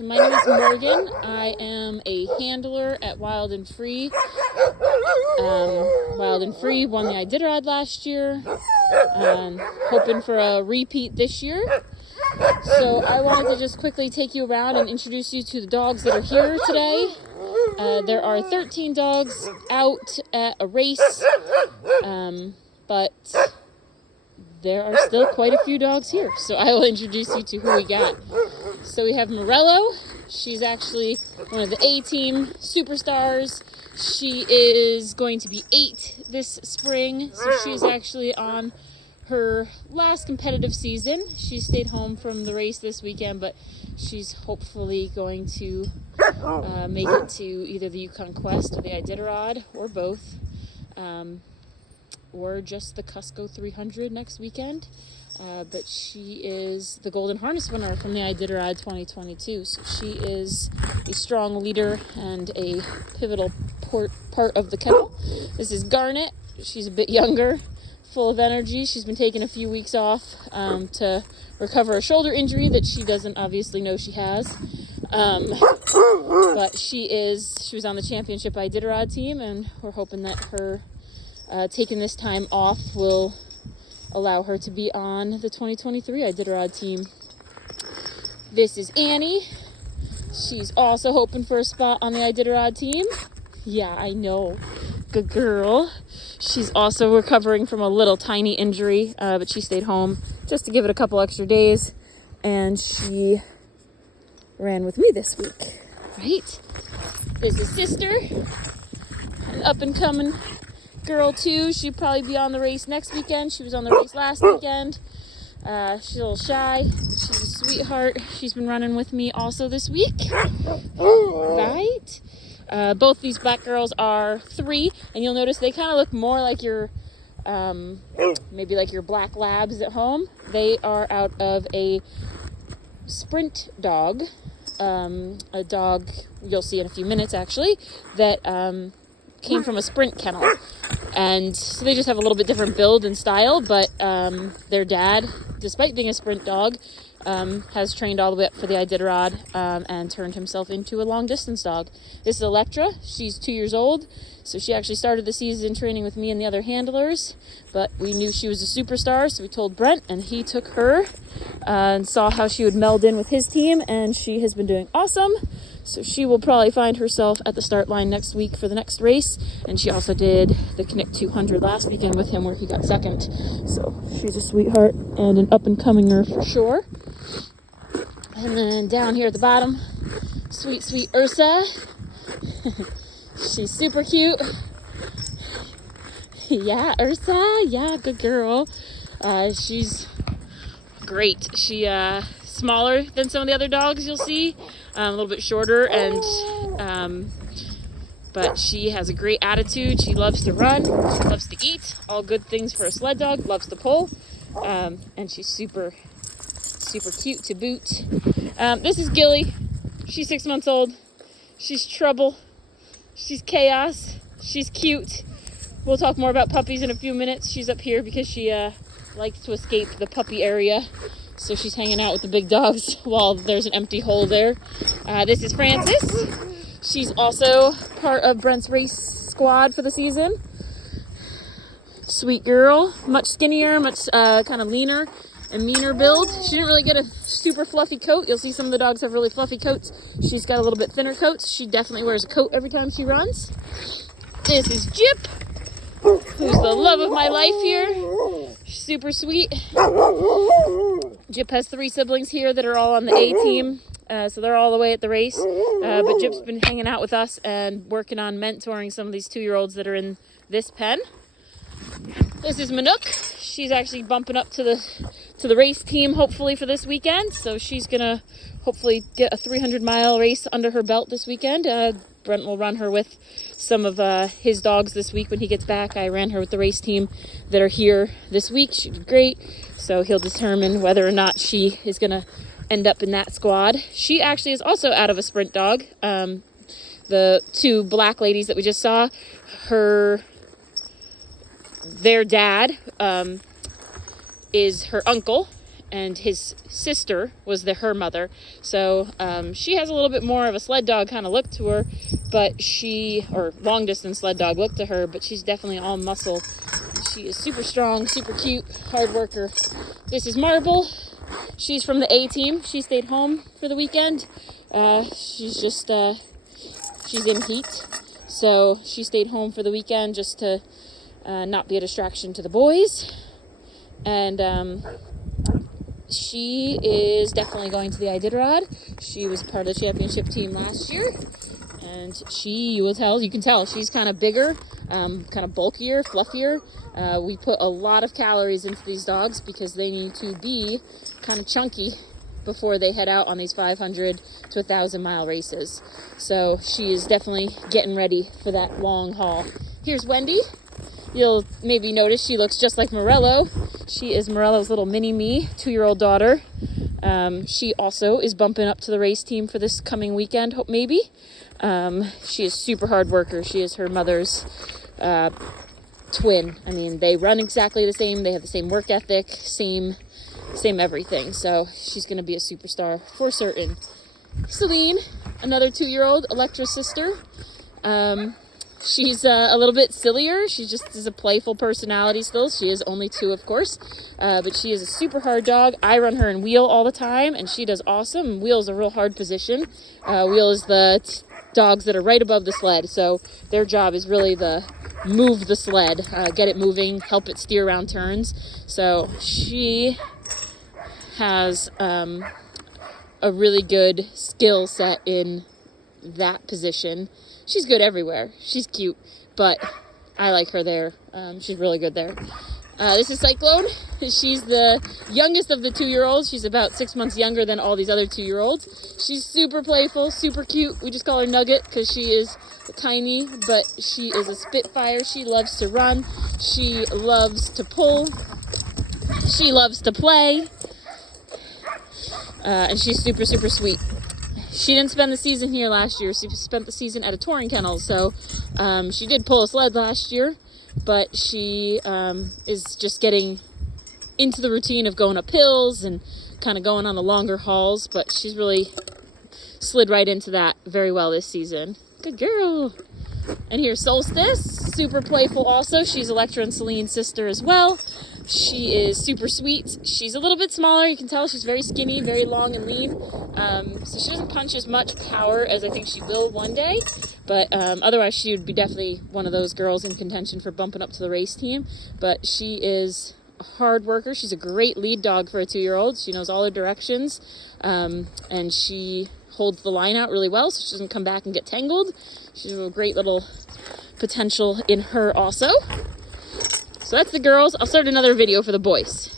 So my name is Morgan. I am a handler at Wild and Free. Wild and Free won the Iditarod last year. Hoping for a repeat this year. So I wanted to just quickly take you around and introduce you to the dogs that are here today. There are 13 dogs out at a race, but there are still quite a few dogs here. So I will introduce you to who we got. So we have Morello. She's actually one of the A-team superstars. She is going to be 8 this spring. So she's actually on her last competitive season. She stayed home from the race this weekend, but she's hopefully going to make it to either the Yukon Quest or the Iditarod, or both, or just the Cusco 300 next weekend. But she is the Golden Harness winner from the Iditarod 2022. So she is a strong leader and a pivotal part of the kennel. This is Garnet. She's a bit younger, full of energy. She's been taking a few weeks off to recover a shoulder injury that she doesn't obviously know she has. But she was on the championship Iditarod team, and we're hoping that her taking this time off will allow her to be on the 2023 Iditarod team. This is Annie. She's also hoping for a spot on the Iditarod team. Yeah, I know. Good girl. She's also recovering from a little tiny injury, but she stayed home just to give it a couple extra days, and she ran with me this week. Right? There's a sister, an up-and-coming girl too. She'll probably be on the race next weekend. She was on the race last weekend. She's a little shy. She's a sweetheart. She's been running with me also this week. Right? Both these black girls are 3, and you'll notice they kind of look more like your, maybe like your black labs at home. They are out of a sprint dog, a dog you'll see in a few minutes actually, that came from a sprint kennel. And so they just have a little bit different build and style, but their dad, despite being a sprint dog, has trained all the way up for the Iditarod and turned himself into a long-distance dog. This is Electra. She's 2 years old, so she actually started the season training with me and the other handlers, but we knew she was a superstar, so we told Brent, and he took her and saw how she would meld in with his team, and she has been doing awesome. So she will probably find herself at the start line next week for the next race. And she also did the Knik 200 last weekend with him, where he got second. So she's a sweetheart and an up-and-cominger for sure. And then down here at the bottom, sweet, sweet Ursa. She's super cute. Yeah, Ursa. Yeah, good girl. She's great. She smaller than some of the other dogs you'll see, a little bit shorter, and but she has a great attitude. She loves to run, she loves to eat, all good things for a sled dog, loves to pull, and she's super cute to boot. This is Gilly. She's 6 months old. She's trouble. She's chaos. She's cute. We'll talk more about puppies in a few minutes. She's up here because she likes to escape the puppy area. So she's hanging out with the big dogs while there's an empty hole there. This is Frances. She's also part of Brent's race squad for the season. Sweet girl, much skinnier, much kind of leaner and meaner build. She didn't really get a super fluffy coat. You'll see some of the dogs have really fluffy coats. She's got a little bit thinner coats. She definitely wears a coat every time she runs. This is Jip, who's the love of my life here. She's super sweet. Jip has 3 siblings here that are all on the A team, so they're all the way at the race. But Jip's been hanging out with us and working on mentoring some of these 2-year-olds that are in this pen. This is Manook. She's actually bumping up to the race team hopefully for this weekend. So she's gonna hopefully get a 300-mile race under her belt this weekend. Brent will run her with some of his dogs this week when he gets back. I ran her with the race team that are here this week. She did great. So he'll determine whether or not she is going to end up in that squad. She actually is also out of a sprint dog. The 2 black ladies that we just saw, their dad is her uncle, and his sister was her mother. So she has a little bit more of a sled dog kind of look to her, or long distance sled dog look to her, but she's definitely all muscle. She is super strong, super cute, hard worker. This is Marble. She's from the A team. She stayed home for the weekend. She's in heat. So she stayed home for the weekend just to not be a distraction to the boys. And she is definitely going to the Iditarod. She was part of the championship team last year. And you can tell, she's kind of bigger, kind of bulkier, fluffier. We put a lot of calories into these dogs because they need to be kind of chunky before they head out on these 500 to 1,000 mile races. So she is definitely getting ready for that long haul. Here's Wendy. You'll maybe notice she looks just like Morello. She is Morello's little mini-me, 2-year-old daughter. She also is bumping up to the race team for this coming weekend, maybe. She is super hard worker. She is her mother's twin. I mean, they run exactly the same. They have the same work ethic, same everything. So she's going to be a superstar for certain. Celine, another 2-year-old, Electra's sister. She's a little bit sillier. She just is a playful personality still. She is only 2, of course, but she is a super hard dog. I run her in wheel all the time, and she does awesome. Wheel is a real hard position. Wheel is the dogs that are right above the sled, so their job is really move the sled, get it moving, help it steer around turns. So she has a really good skill set in that position. She's good everywhere. She's cute, but I like her there. She's really good there. This is Cyclone. She's the youngest of the 2-year-olds. She's about 6 months younger than all these other 2-year-olds. She's super playful, super cute. We just call her Nugget because she is tiny, but she is a spitfire. She loves to run. She loves to pull. She loves to play. And she's super, super sweet. She didn't spend the season here last year. She spent the season at a touring kennel. So she did pull a sled last year, but she is just getting into the routine of going up hills and kind of going on the longer hauls. But she's really slid right into that very well this season. Good girl. And here's Solstice, super playful also. She's Electra and Celine's sister as well. She is super sweet. She's a little bit smaller. You can tell she's very skinny, very long and lean. So she doesn't punch as much power as I think she will one day. But otherwise, she would be definitely one of those girls in contention for bumping up to the race team. But she is a hard worker. She's a great lead dog for a 2-year-old. She knows all her directions. And she holds the line out really well so she doesn't come back and get tangled. She's a great little potential in her also. So that's the girls. I'll start another video for the boys.